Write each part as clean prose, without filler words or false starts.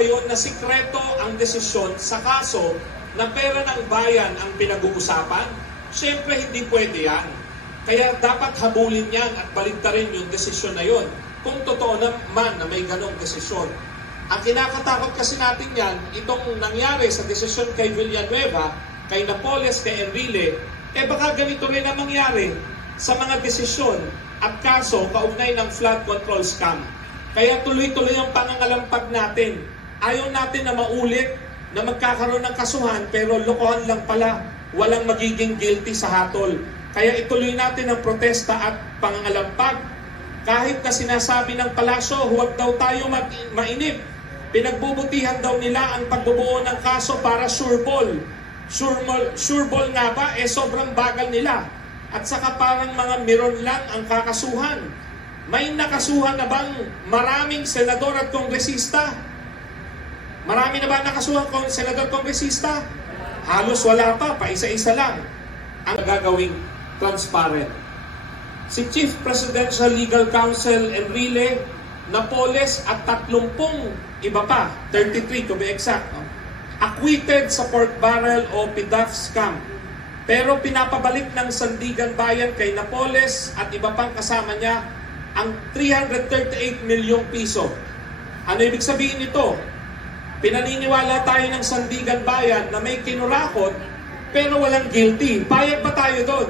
ba yun na sikreto ang desisyon sa kaso na pera ng bayan ang pinag-uusapan? Siyempre, hindi pwede yan. Kaya dapat habulin yan at baliktarin yung desisyon na yun. Kung totoo naman na may ganong desisyon. Ang kinakatakot kasi natin yan, itong nangyari sa desisyon kay Villanueva, kay Napoles, kay Enrile, baka ganito rin ang mangyari sa mga desisyon at kaso kaugnay ng flood control scam. Kaya tuloy-tuloy ang pangangalampag natin. Ayaw natin na maulit na magkakaroon ng kasuhan pero lokohan lang pala, walang magiging guilty sa hatol. Kaya ituloy natin ang protesta at pangangalampag. Kahit na sinasabi ng palasyo, huwag daw tayo mainip. Pinagbubutihan daw nila ang pagbubuo ng kaso para sureball. Sureball nga ba? Sobrang bagal nila. At saka parang mga miron lang ang kakasuhan. May nakasuhan na bang maraming senador at kongresista? Marami na ba nakasuhan kong senador at kongresista? Halos wala pa isa-isa lang ang gagawing transparent. Si Chief Presidential Legal Counsel Enrile, Napoles at 30 iba pa, 33 to be exact, acquitted sa pork barrel o PDAF scam. Pero pinapabalik ng Sandigan Bayan kay Napoles at iba pang kasama niya ang 338 milyong piso. Ano ibig sabihin nito? Pinaniniwala tayo ng Sandigan Bayan na may kinurakot pero walang guilty. Payag ba tayo doon?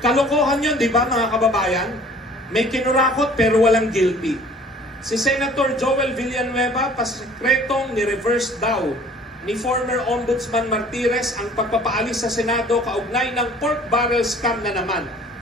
Kalokohan yun, di ba mga kababayan? May kinurakot pero walang guilty. Si Senator Joel Villanueva, pasikretong ni-reverse daw ni former Ombudsman Martires ang pagpapaalis sa Senado kaugnay ng pork barrel scam na naman.